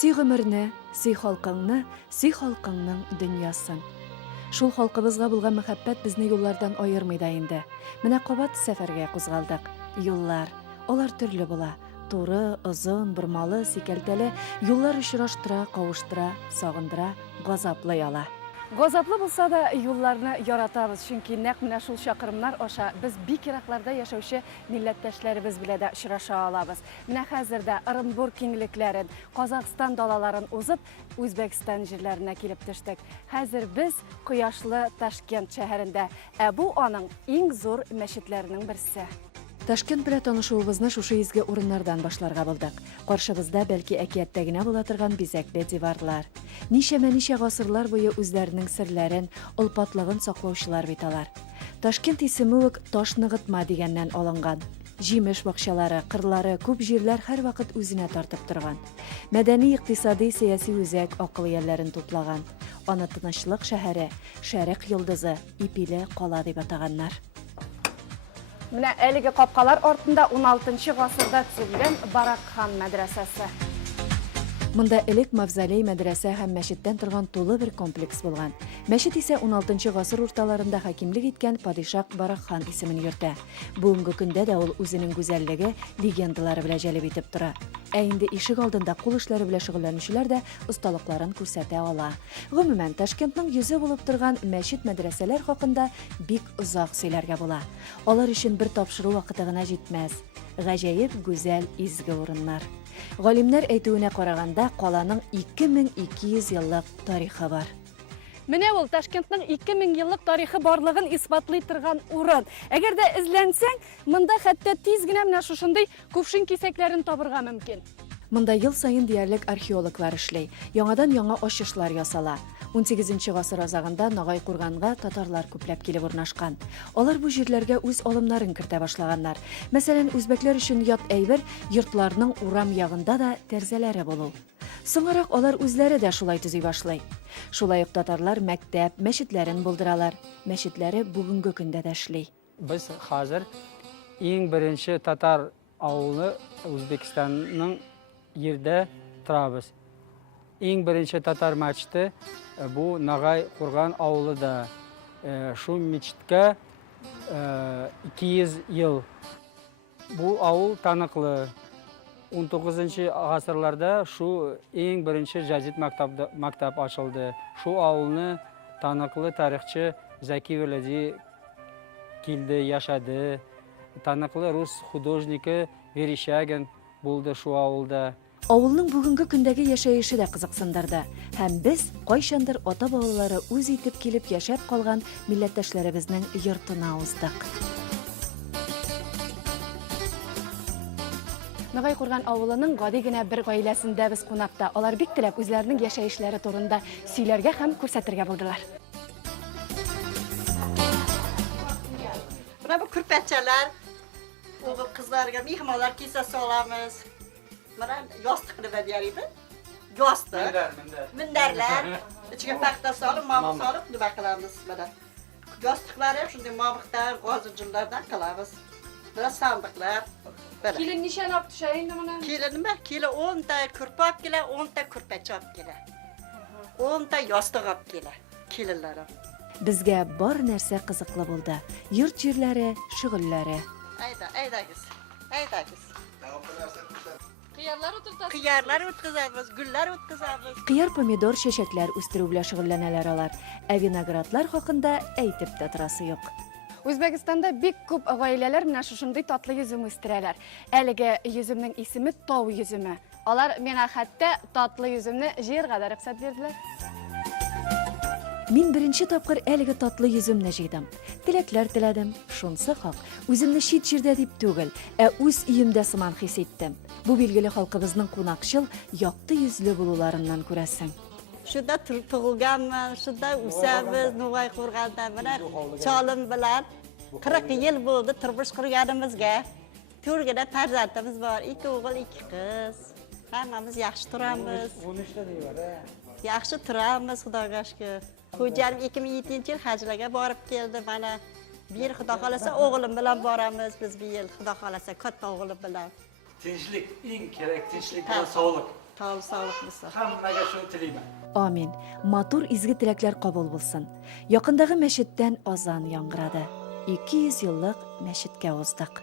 Сүй гомерне, сүй халкыңны, сүй халкыңның дөньясын. Шул халкыбызга булган мәхәббәт безне юллардан айырмый да инде. Менә кабат сәфәргә кузгалдык. Юллар, алар төрле була. Туры, озын, бурмалы, сикәлтәле, юллар очраштыра, кавыштыра, сагындыра, газаплый ала. Газаплы булса да юлларны яратабыз, чөнки нәкъ менә шул чакырымнар аша без бик еракларда яшәүче милләттәшләребез белән дә очраша алабыз. Менә хәзер дә Оренбург киңлекләрен, Казакстан далаларын узып, Үзбәкстан җирләренә килеп төштек. Хәзер без кояшлы Ташкент шәһәрендә, бу аның иң зур мәчетләренең берсе. Ташкент белән танышуыбызны шушы изге урыннардан башларга булдык. Каршыбызда бәлки әкияттә генә була торган бизәкле диварлар. Ничә гасырлар буе үзләренең серләрен, олпатлыгын саклаучылар бит алар. Ташкент исеме үк таш ныгытма дигәннән алынган. Җимеш бакчалары, кырлары, күп җирләр һәрвакыт үзенә тартып торган. Мәдәни, икътисади, сияси үзәк акыл ияләрен туплаган. Аны тынычлык шәһәре, Шәрык йолдызы, Ипиле кала дип атаганнар. Менә әлеге капкалар артында 16-нчы гасырда төзелгән Баракхан мәдрәсәсе. Монда элек мавзолей, мәдрәсә һәм мәчеттән торган тулы бер комплекс булган. Мәчет исә 16-нчы гасыр урталарында хакимлек иткән падишах Баракхан исемен йөртә. Бүгенге көндә дә ул үзенең гүзәллеге, легендалары белән җәлеп итеп тора. Инде ишек алдында кул эшләре белән шөгыльләнүчеләр дә осталыкларын күрсәтә ала. Гомумән, Ташкентның йөзе булып торган мәчет-мәдрәсәләр хакында бик озак сөйләргә була. Алар өчен бер тапшыру вакыты гына җитмәс. Гаҗәеп гүзәл изге урыннар. Галимнәр әйтүенә караганда, каланың 2200 еллык тарихы бар. Менә ул Ташкентның 2000 еллык тарихы барлыгын исбатлый торган урын. Әгәр дә эзләнсәң, монда хәтта тиз генә менә шушындый кувшин кисәкләрен табырга мөмкин. Монда ел сайын диярлек археологлар эшли, яңадан яңа ачышлар ясала. 18-нче гасыр азагында Нагай курганга татарлар күпләп килеп урнашкан. Алар бу җирләргә үз алымнарын кертә башлаганнар. Мәсәлән, үзбәкләр өчен ят әйбер йортларның урам ягында да тәрзәләре булу. Соңрак алар үзләре дә шулай төзи башлый. Шулай ук татарлар мәктәп, мәчетләрен булдыралар. Мәчетләре бүгенге көндә дә эшли. Без хәзер иң беренче татар авылы Үзбәкстанның yerdə turabız. Иң беренче татар мәчете бу Нагай курган авылы да. Шу мәчеткә 200 ел. Бу авыл таныклы. 19-нчы гасырларда шу иң беренче җәдид мәктәп ачылды. Шу авылны таныклы тарихчы Зәки Вәлиди килде, яшады. Таныклы рус художнигы Верещагин булды шу авылда. Авылның бүгенге көндәге яшәеше дә кызыксындырды. Һәм без кайчандыр ата-бабалары үз итеп килеп яшәп калган милләттәшләребезнең йортына уздык. Нагай курган авылының гади генә бер гаиләсендә без кунакта. Алар бик теләп үзләренең яшәешләре турында сөйләргә һәм күрсәтергә булдылар. Менә бу күрпәчәләр, угыл кызларга михманлар кисә саламыз. Mana yastık ne diyeyim? Yastık. Minderler. İçine pakta salıp, mamuk salıp ne bakalımız bana. Yastıklar hep şimdi mamuklar, gazıcılardan kalamız. Biraz sandıklar. Kilin nişan yaptı şeyin de bana? Kilin mi? Kili 10 ta kürpak kile, 10 ta kürpeçap kile. 10 ta yastık ap kile. Kililerim. Bizgә бар нәрсә кызыклы булды. Йорт җирләре, шөгыльләре. Ayda kız. Kıyarlar oturtasın. Kıyarlar utkızabız, güller utkızabız. Кыяр, помидор, чәчәкләр үстерү белән шөгыльләнәләр алар. Виноградлар хакында әйтеп тә торасы юк. Үзбәкстанда бик күп гаиләләр менә шушындый татлы йөзем үстерәләр. Әлеге йөземнең исеме тау йөземе. Алар миңа хәтта татлы йөземне җыярга да рөхсәт бирделәр. Мин беренче тапкыр әлеге татлы йөземне җыйдым. Теләкләр теләдем, шунсы хак. Үземне чит җирдә дип түгел, үз өемдә сыман хис иттем. Бу билгеле халкыбызның кунакчыл, якты йөзле булуларыннан күрәсең. Şurada tug'ilganman, shunda o'samiz, Nog'ay qo'rg'onda mana cholim bilan 40 yil bo'ldi turmush qurganimizga. To'rgina farzandimiz bor, 2 o'g'il, 2 qiz. Hammamiz yaxshi turamiz. 13 ta deyvar-a. Yaxshi turamiz, Xudoga shukr. Xo'jalim 2007-yil hajlarga borib keldi. Mana bu yil Xudo xolasa o'g'lim bilan boramiz biz bu yil, Xudo xolasa katta o'g'lim bilan. Tinchlik eng kerak, tinchlik bilan sog'liq. sağlıqlısı. Hammaga shu tilayman. Amin. Матур изге тіләкләр кабул булсын. Якындагы мәчеттән азан яңгырады. 200 еллык мәчеткә уздык.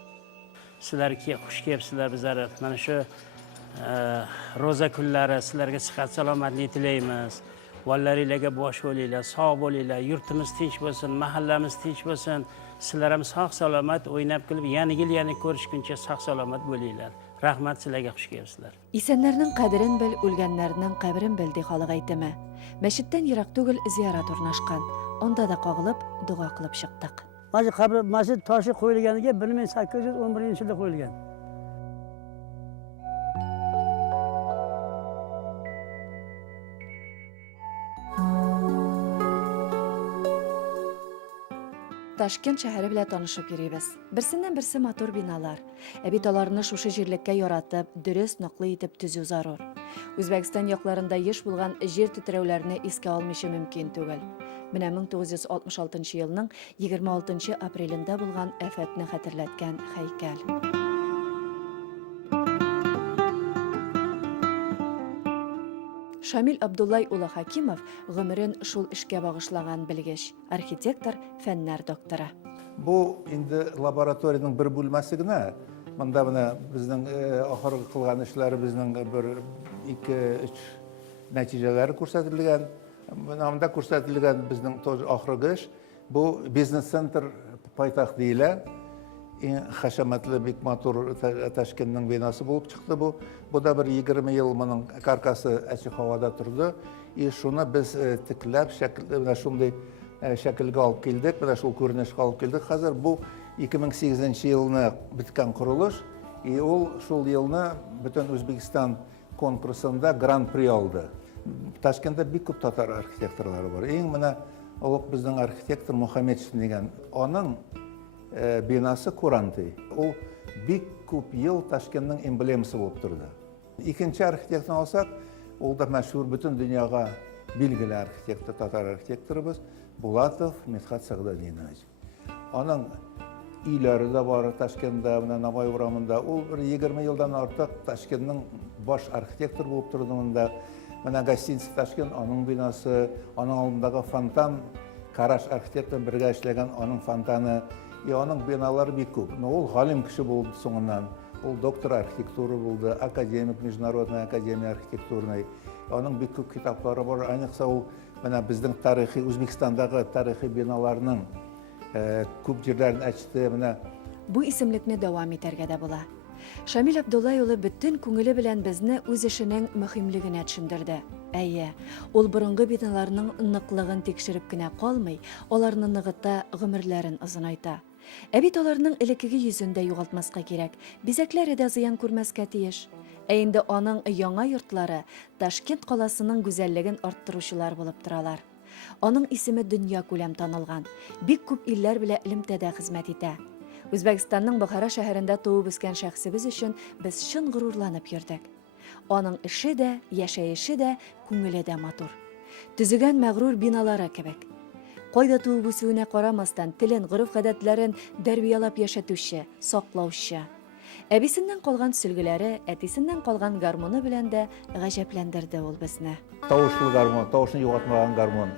Sizlarga xush kelibsizlar bizlar. Mana shu roza kunlari sizlarga sihat salomatlik tilaymiz. Vallaringlarga bosh bo'linglar, sog' bo'linglar, yurtimiz tinch bo'lsin, mahallamiz tinch bo'lsin. Sizlar ham sog' salomat o'ynab kulib, yana ko'rishguncha sog' salomat bo'linglar. Rahmat, sizlarga xush kelibsizlar. Исәннәрнең кадерен бел, үлгәннәрнең каберен бел ди халык әйтеме. Мәчеттән ерак түгел зиярат урнашкан. Онда да кагылып, дуга кылып чыктык. Mana qabr masjid toshi qo'yilganiga 1811-yilda qo'yilgan. Ташкент шәһәре белән танышып йөрибез. Берсеннән-берсе матур биналар. Ә бит аларны шушы җирлеккә яратып, дөрес ныклы итеп төзү зарур. Үзбәкстан якларында еш булган җир тетрәүләрне искә алмыйчы мөмкин түгел. Менә 1966 елның 26 апрелендә булган афәтне хәтерләткән һәйкәл. Шамил Абдуллай улы Хакимов гомерен шул эшкә багышлаган белгеч, архитектор, фәннәр докторы. Bu indi laboratoriyaning bir bo'lmasi gina. Bunda buni bizning oxirgi qilgan ishlarimiizning bir 2-3 natijalari ko'rsatilgan. Bunda ko'rsatilgan bizning oxirgi ish bu Business Center poytaxt deyiladi. Eng hashamatli bek motor Toshkentning binosi bo'lib chiqdi bu. Bu da bir 20 yil buning karkasi ochiq havoda turdi. Shuni biz tiklab mana shunday shaklga olib keldik, mana shu ko'rinishga olib keldik. Hozir bu 2008-yilni bitgan qurilish, ul shul yilni butun O'zbekiston konkursida Grand Prix oldi. Toshkentda bek ko'p tatar arxitektorlari bor. Eng mana ulug' bizning arxitektor Muhammadov degan onun binosi Kuranti. U bek ko'p yil Toshkentning emblemasi bo'lib turdi. Ikkinchi arxitektorni olsak, u da mashhur butun dunyoga belgili arxitektor, tatar arxitektorimiz Bulatov Medhat Sagdadinovich. Onun uylari da bor Toshkentda, mana Navoiy uramida. U bir 20 yildan ortiq Toshkentning bosh arxitektor bo'lib turdi bunda. Mana Gostinitsa Toshkent onun binosi, onun oldidagi fontan Qarash arxitektor birga ishlagan onun fontani, onun binolari bek ko'p. U g'olim kishi bo'ldi so'ngidan. U doktor arxitektura bo'ldi, akademik, международный akademiya arxitekturniy. Onun bek ko'p kitoblari bor. Ayniqsa u mana bizning tarixiy O'zbekistondagi tarixiy binolarning ko'p yerlarini ochdi. Mana Бу исемлекне дәвам итәргә дә була. Шамил Абдуллай улы бөтен күңеле белән безне үз эшенең мөһимлегенә төшендерде. Әйе, ул борынгы биналарның ныклыгын тикшереп кенә калмый, аларны ныгыта, гомерләрен озынайта. Ә бит аларның элеккеге йөзендә югалтмаска кирәк, бизәкләре дә зыян күрмәскә тиеш. Ә инде аның яңа йортлары Ташкент каласының гүзәллеген арттыручылар булып торалар. Аның исеме дөнья күләм танылган, бик күп илләр белән элемтәдә хезмәт итә. Үзбәкстанның Бохара шәһәрендә туып үскән шәхсебез өчен без чын горурланып йөрдек. Аның эше дә, яшәеше дә, күңеле дә матур. Төзегән мәгърур биналары кебек. Кайда туып үсүенә карамастан телен, гореф-гадәтләрен дәрбиялап яшәтүче, саклаучы. Әбисеннән калган сөлгеләре, әтисеннән калган гармоны белән дә гаҗәпләндерде ул безне. Тавышлы гармон, тавышны югалтмаган гармон.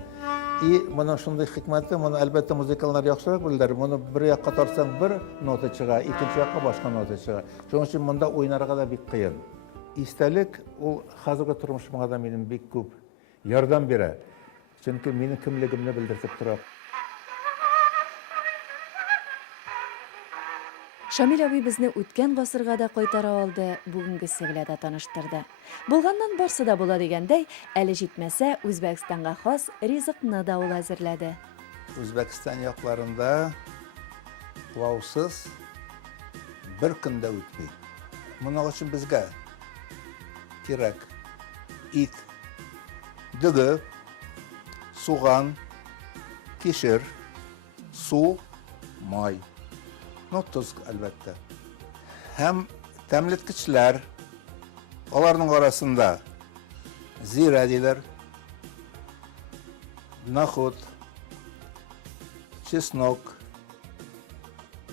Моның шундый хикмәте, моны әлбәттә музыкалар яхшырак беләләр. Моны бер якка тартсаң бер нота чыга, икенче якка башка нота чыга. Шуның өчен монда уйнарга да бик кыен. Истәлек ул хәзерге тормышыма да минем бик күп ярдәм бирә. Чөнки минем кимлегемне белдертеп тора. Шамил абый безне үткән гасырга да кайтара алды, бүгенгесе белән дә таныштырды. Булганнан барсы да була дигәндәй, әле җитмәсә, Үзбәкстанга хас ризыкны да ул әзерләде. Үзбәкстан якларында лаусыз бер көндә үтми. Моның өчен безгә кирәк ит, дөге, суган, кишер, су, май. Tuз әлбәттә. Һәм тәмлеткечләр, аларның арасында зира диләр, нахут, чеснок,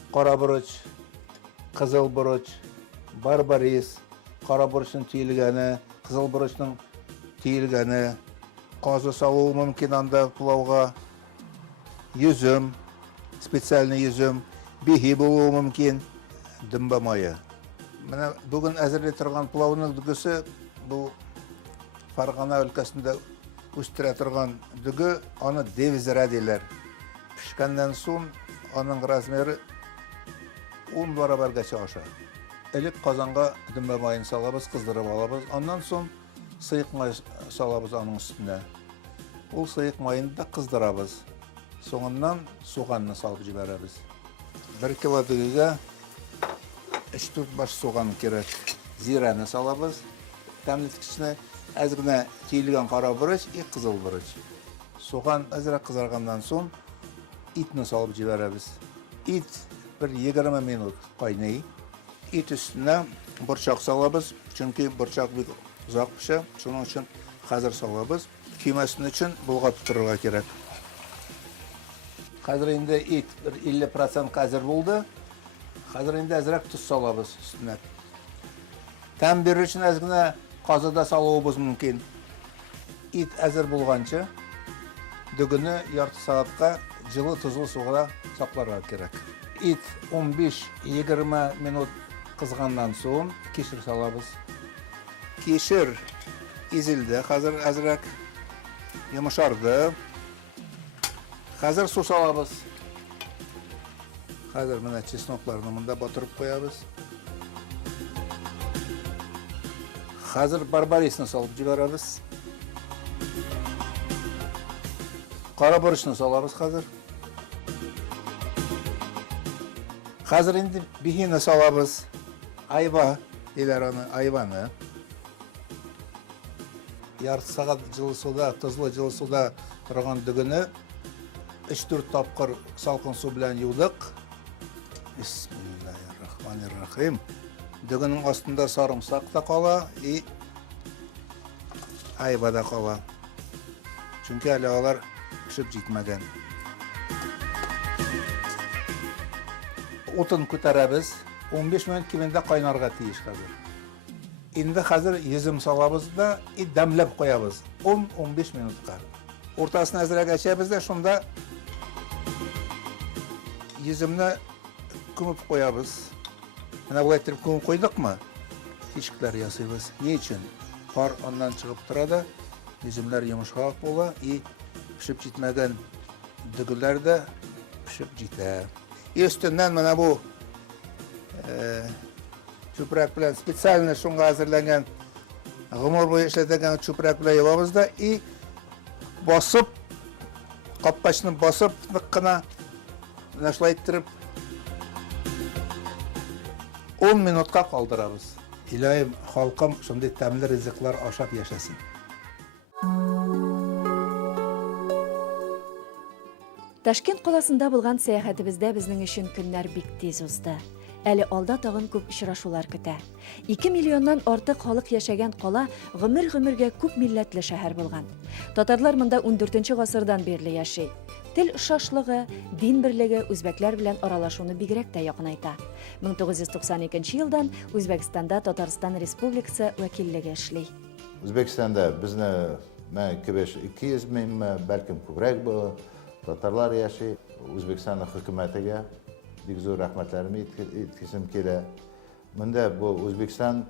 караборыч, кызыл борыч, барбарис, караборычның түйілгәне, қызыл бұрышның тиілгені, қазы салуы мүмкін анда пулауға, yüzüm, специальный yüzüm, бихи болуы мүмкін, дүмба майы. Міне бүгін әзірлеп тұрған пулауның дүгісі бұл Фарғана өлкәсінде үстіре тұрған дүгі, оны девізірә дейлер. Пішкәннен соң, оның размері 10 барабаргаcha ашады. Элек қазанға дүмбә майын салабыз, қыздырып алабыз. Ondan соң сыйық май салабыз аның үстіне. Ол сыйық майын да қыздырабыз. Соңынан соғанны салып жіберебіз. 1 кило дүгіге 3-4 баш соған керек. Зираны салабыз. Тәмлеткішіне әзгіне тиілген қара бұрыш и қызыл бұрыш. Соған әзірек қызарғаннан соң итні салып жіберебіз. Ит bir 20 minut qaynayı. İt üstüne burçak salabız. Çünkü burçak bir uzak pişe. Şunun için hazır salabız. Kümesinin için bulğa tuttururlar gerek. Hazır indi it bir 50% hazır buldu. Hazır indi azırak tuz salabız üstüne. Tam bir için azgına qazıda salabız mümkün. İt hazır bulğanca dügünü yartı saatqa жылы tuzlu suğa saklarlar gerek. İt 15-20 minut kızgandan soğun keşir salabız. Keşir ezildi, hazır azırak yumuşardı. Hazır su salabız. Hazır mına çesnoklarını bunda batırıp koyabız. Hazır barbarisini salıp cibarabız. Qara bұрышны салабыз hazır. Hazır indi bihini salabız. Ayva, deyler onu, ayvanı. Yartı saat жылы suda, tuzlu жылы suda тұрған дүгіні 3-4 tapqır salqın su bilen yulduk. Bismillahirrahmanirrahim. Дүгінің астында sarımsak da qala, ayva da qala. Çünkü alalar pişip jitmeden. Otun көтәрәбез, 15 minut kimində qaynarga tiyiş hazır. İndi hazır yüzüm salabız da dəmləb qoyabız 10-15 minutqa. Ortasına əzrəq açabız da şunda yüzümünü kümüp qoyabız. Mənə bu ettirib kümüp qoyduk mu? Tişiklər yasıyız. Ne için? Qar ondan çıxıb turada, yüzümlər yumuşaq ola, pişip jitmeden dügülər də pişip jitə. Üstünden bana bu çöprek bilen spesialne şunga hazırlanan gımur boyu işletilen çöprek bilen yapabız da basıp kapkaçını basıp tıkkına naşla ettirip 10 minutka kaldırabız. İlahim halkım şunday təmli rızıklar aşap yaşasın. Ташкент қаласында болған сәяхәтебездә безнең өчен көннәр бик тиз узды. Әле алда тагын күп очрашулар көтә. 2 миллионнан артык халык яшәгән кала гомер-гомергә күп милләтле шәһәр булган. Татарлар монда 14-нче гасырдан бирле яши. Тел ошашлыгы, дин берлеге үзбәкләр белән аралашуны бигрәк тә якынайта. 1992 елдан Үзбәкстанда Татарстан Республикасы вәкиллеге эшли. Үзбәкстанда безне 200 мең, бәлкем күбрәк бу Tatarlar yaşı Özbekistan hükümetine big zor rahmetlerimi yetkizim kele. Bunda bu Özbekistan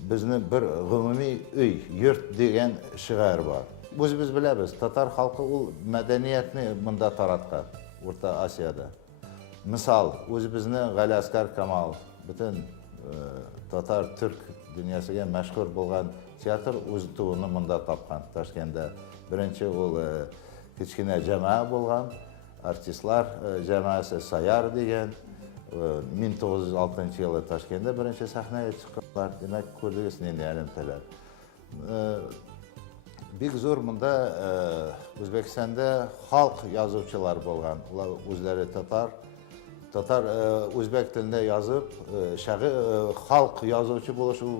bizni bir gümumi üy, yurt degen şiğar var. Biz bilemiz, Tatar halkı o medeniyetini bunda taratkan, Orta Asya'da. Misal, bizni Gali Asgar Kamal, bütün Tatar, Türk dünyasıga meşhur bolgan teatr öz tuğunu bunda tapkan, Taşkent'de. Birinci ol kichkina jamoa bo'lgan, artistlar jamoasi Sayar degan 1906-yili Toshkentda birinchi sahnaga chiqqanlar. Demak, ko'rdigingiz endi alimtalar. Big zo'r bunda O'zbekistonda xalq yozuvchilar bo'lgan. Ular o'zlari Tatar o'zbek tilida yozib, xalq yozuvchi bo'lish u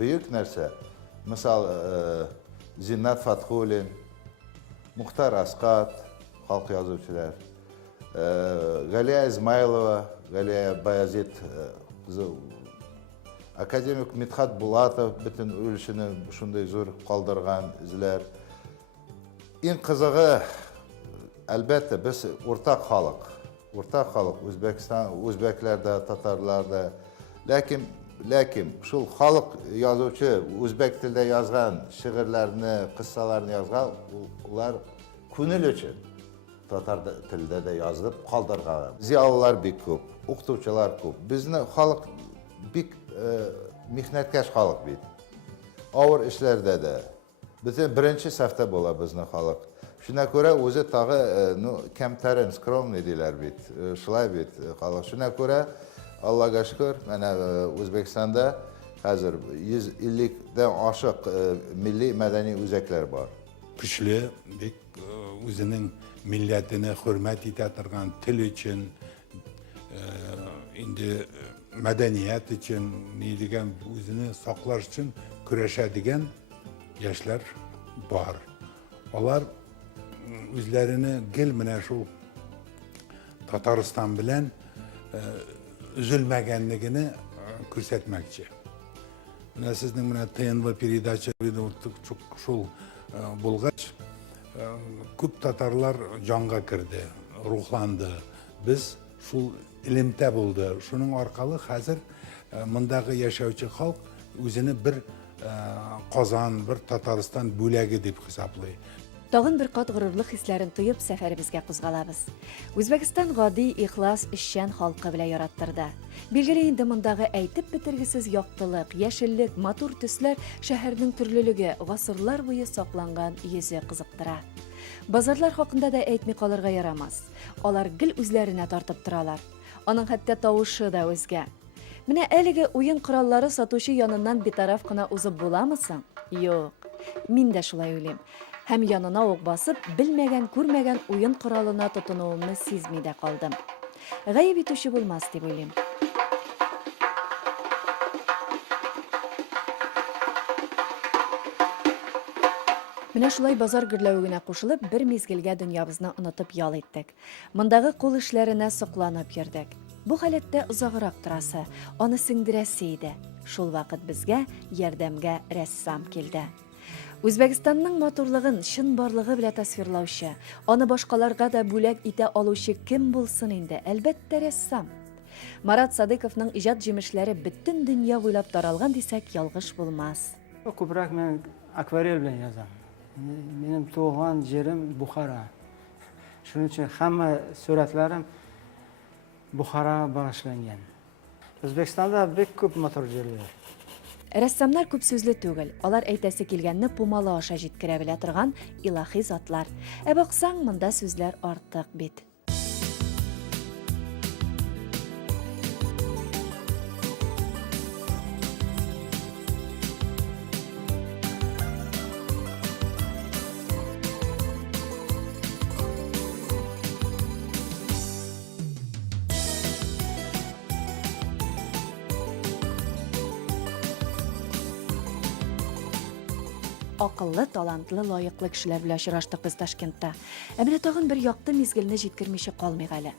buyuk narsa. Misol Zinnat Fathulin, Muxtar Asqat, xalq yozuvchilar, Galiya Izmaylova, Galiya Bayazid Akademik Mithat Bulatov bütün өлішіні шундай зор қалдырған izler. Ең қызығы, әлбәтте, біз ортақ халық. Ортақ халық, өзбеклерде, татарларда. Ләкин, шул халық yazuvchi, өзбек тілде yazған шиғырларыны, қыссаларыны yazған, олар көңіл үшін татар тілде де yazылып қалдырған. Зиялылар бек көп, оқытушылар көп. Біздің халық бек михнәткәш халық бит. Ауыр ішлерде де. Bütün birinci safta bola bizning xalq. Shuna ko'ra o'zi tag'i kamtarin, skromniy deylar bit. Shulay bit xalq. Shuna ko'ra Allohga shukr, mana O'zbekistonda hozir 150 dan oshiq milliy madaniy o'zaklar bor. Kuchli, o'zining millatini hurmat eta turgan til uchun, endi madaniyat uchun, neydigan o'zini saqlash uchun kurashadigan yoshlar bor. Ular o'zlarini gel mana shu Tatariston bilan üzülmaganligini ko'rsatmoqchi. Mana sizning mana TNV передачаларida çok şul bo'lgach, ko'p tatarlar jonga kirdi, ruhlandı. Biz şul ilimda bo'ldi. Shuning orqali hozir mundagi yashovchi xalq o'zini bir Qozon, bir Tatariston bo'lagi deb hisoblaydi. Tag'in bir qat g'ururlik hislarini tuyib safarimizga qo'zg'alamiz. O'zbekiston g'odiy, ixlos, ishchan xalqi bilan yarattirdi. Belgili endi mundagi aytib bitirgisiz yoqtiliq, yashillik, motor tuslar shaharning turliligi g'asrlar bo'yi saqlangan yuzi qiziqtira. Bozorlar haqida da aytmay qolirga yaramas. Ular gil o'zlarini tortib turalar. Uning hatto tovushi da o'zga. Mina әлеге o'yin qurollari sotuvchi yonidan betaraf qina o'zib bo'lamisiz? Yo'q. Men de shulay o'ylayman. Hem yanına oq basıp, bilmegen, көрмеген oyun kuralına tutunuğumu sezmeyde kaldım. Gayb etuşu bulmaz deb o'ylayman. Mina shulay bozor gürlövüne qo'shilib, bir mezgilga dunyamizni unutib yol etdik. Mundagi qo'l ishlarine soqlanib yurdik. Bu holatda uzoqroq turasi, onu singdirasi edi. Shul vaqt bizga yordamga rassam keldi. O'zbekistonning motorlig'in shin borlig'i bilan tasvirlovchi, onu boshqalarga da bo'lak ita oluvchi kim bo'lsin endi? Albatta rassam. Marat Sadiqovning ijod jimishlari butun dunyo bo'ylab taralgan desak yolg'ish bo'lmas. Ko'proq men akvarel bilan yozaman. Mening tug'ilgan yerim Buxoro. Shuning uchun hamma suratlarim Buxoroga bag'ishlangan. O'zbekistonda bek ko'p motorchilar. Rassamlar ko'p so'zli tug'il. Ular aytasi kelganni pomala osha jetkira bila turgan ilohiy zotlar. Baqsang, munda so'zlar ortiq bit. Aqıllı, talantlı, loyiqli kishilar bilan uchrashdik biz Toshkentda. Ammo tag'in bir yoqda mezgilni jetkirmishi qolmay qali.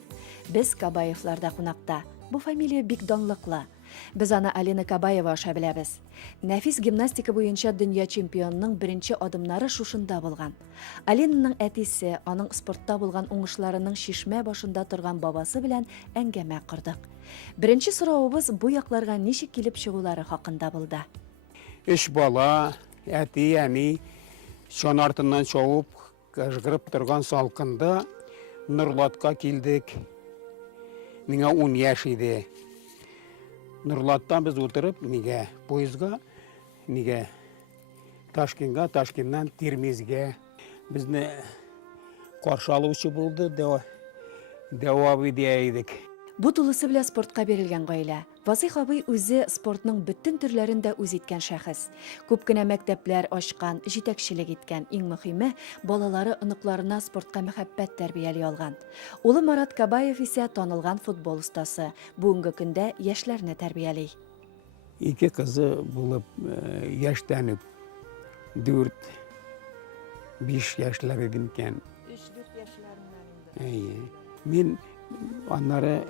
Biz Kabayevlarda qunaqda. Bu familiya bekdonliqli. Biz ana Alina Kabayeva osha bilamiz. Nafis gimnastika bo'yicha dunyo chempionining birinchi odimlari shushunda bo'lgan. Alinaning atisi, uning sportda bo'lgan o'ng'ishlarining shishma boshida turgan bobosi bilan angama qurdik. Birinchi so'rovimiz bu yoqlarga nechik kelib chiquvlari haqida bo'ldi. Üç bala, әти, әни, шон артынан шауып, қыжғырып тұрған салқында Нұрлатқа келдік. Меңа 10 яш еді. Нұрлаттан біз отырып, неге пойызға, неге Ташкентқа, Ташкенттен Термезге. Бізді қаршы алушы болды, дәвабы дейдік. Bu tulusi bilan sportga berilgan g'oyla. Vasih abi o'zi sportning butun turlarida o'z etgan shaxs. Ko'pgina maktablar ochgan, yetakchilik etgan, eng muhimi bolalari iniqlarına sportga muhabbat tarbiyali olgan. O'g'li Marat Kabayev esa tanilgan futbol ustasi. Bugungi kunda yoshlarni tarbiyali. Iki qizi bo'lib yoshlanib 4-5 yoshlarga ekan. 3-4 yaşlarında. Men onları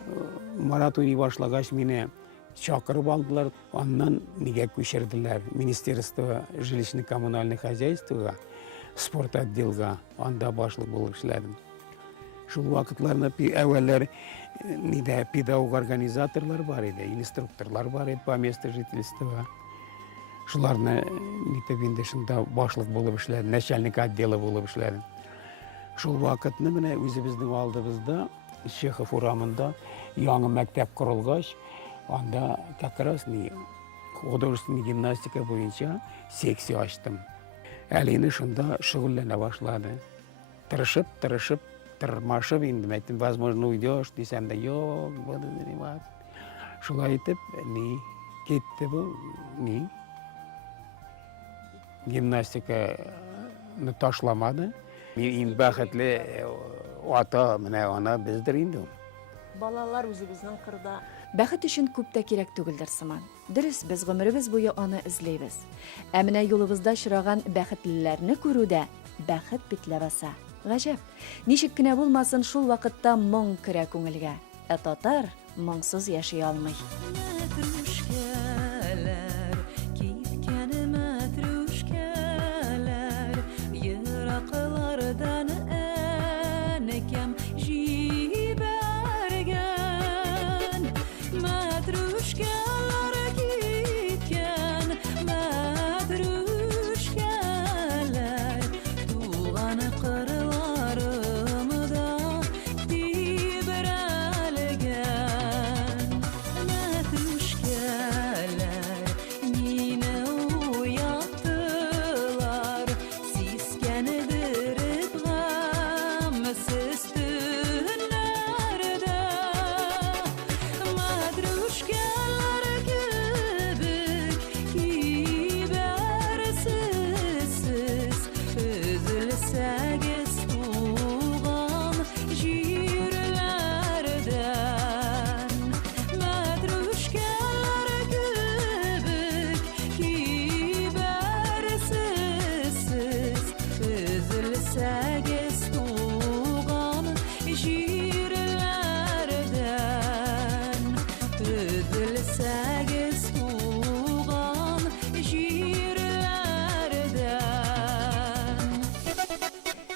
Marat o'ynay boshlagach meni Çakırıp aldılar. Ondan nige köşerdiler. Ministerство жилищно-коммунальных хозяйствоға, sport отделға, анда başlık болып işledim. Şul vakitlarında evveller pedagog organizatorlar var idi, instruktorlar var idi по месту жительства. Şularına nitebinde şunda başlık болып işledim, начальник отдела болып işledim. Şul vakitini mine özümüzün aldığımızda Şehif uramında yanı mektep kurulgaç, anda как раз художественный gimnastika boyunca seksiya açtım. Әлini şunda şugullana başladı. Tırışıp, tırmaşıp indim. Ettim, возможно, уйдешь, desem de yok, budu dedim. Şulay etip, gitti bu, gimnastikani taşlamadı. En bəxtli ata, ona bizdir indim. Балалар үзебезнең кырда Бәхет өчен күп тә кирәк түгелдер сыман. Дөрес, без гомеребез буе аны эзләйбез. Ә менә юлыбызда очраган бәхетлеләрне күрүдә бәхет битләп аса. Гаҗәп. Ничек кенә булмасын, шул вакытта моң керә күңелгә. Ә татар моңсыз яши алмый.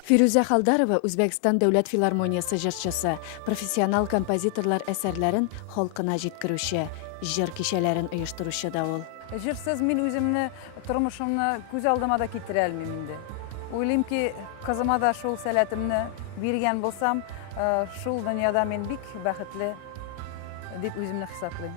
Фирүзә Халдарова Үзбәкстан дәүләт филармониясы җырчысы, профессионал композиторлар әсәрләрен халкына җиткерүче, җыр кичәләрен оештыручы да ул. Җырсыз мин үземне, тормышымны күз алдыма да китерә алмыйм инде. Уйлыйм ки, кызыма да шул сәләтемне биргән булсам, шул дөньяда мин бик бәхетле дип үземне хисаплыйм.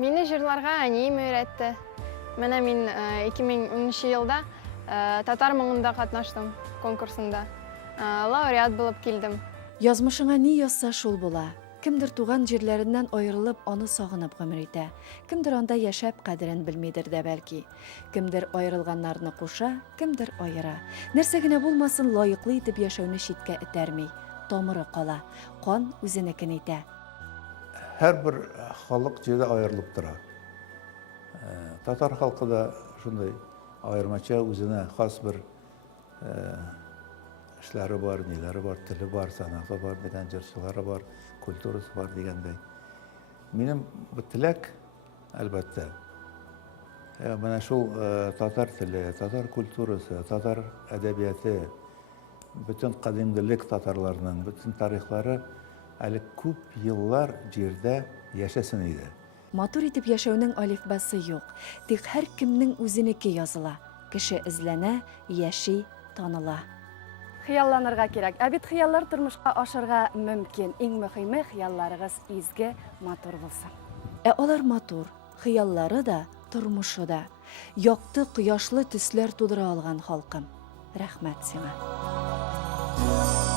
Мине җырларга әнием өйрәтте. Менә мин 2013 елда татар моңында катнаштым конкурсында. Лауреат булып килдем. Язмышыңа ни язса шул була. Кемдер туган җирләреннән аерылып, аны сагынып гомер итә. Кемдер анда яшәп кадерен белмидер дә бәлки. Кемдер аерылганнарны куша, кемдер аера. Нәрсә генә булмасын, лаеклы итеп яшәүне читкә этәрми. Тамыры кала, кан үзенекен итә. Her bir халык җирдә аерылып тора. Татар халкы да шундай аермача үзенә хас бер эшләре бар, ниләре бар, теле бар, санаты бар, дигән җырчылары бар, культурасы бар дигәндәй. Минем бу теләк, әлбәттә, менә шул татар теле, татар культурасы, татар әдәбияты, бөтен кадимлек татарларның, бөтен тарихлары әле күп еллар җирдә яшәсен иде. Матур итеп яшәүнең алифбасы юк. Тик һәр кемнең үзенеке языла. Кеше эзләнә, яши, таныла. Хыялланырга кирәк. Ә бит хыяллар тормышка ашырга мөмкин. Иң мөһиме хыялларыгыз изге, матур булсын. Алар матур, хыяллары да тормышы да, якты кояшлы төсләр тудыра алган халкым. Рәхмәт сиңа.